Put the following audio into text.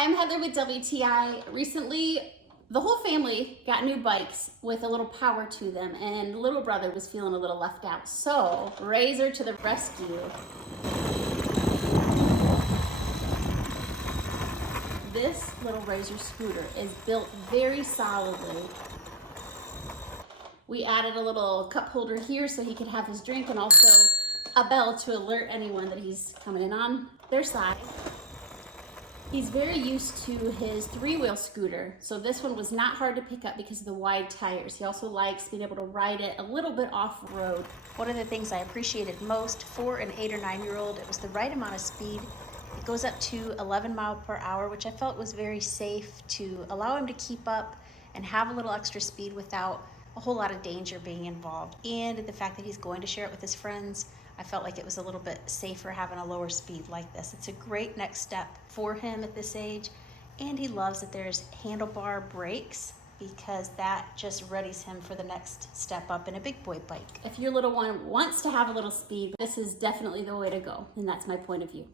I'm Heather with WTI. Recently, the whole family got new bikes with a little power to them, and little brother was feeling a little left out. So, Razor to the rescue. This little Razor scooter is built very solidly. We added a little cup holder here so he could have his drink, and also a bell to alert anyone that he's coming in on their side. He's very used to his three-wheel scooter, so this one was not hard to pick up because of the wide tires. He also likes being able to ride it a little bit off-road. One of the things I appreciated most for an 8 or 9-year-old, it was the right amount of speed. It goes up to 11 miles per hour, which I felt was very safe to allow him to keep up and have a little extra speed without a whole lot of danger being involved. And the fact that he's going to share it with his friends, I felt like it was a little bit safer having a lower speed like this. It's a great next step for him at this age. And he loves that there's handlebar brakes because that just readies him for the next step up in a big boy bike. If your little one wants to have a little speed, this is definitely the way to go, and that's my point of view.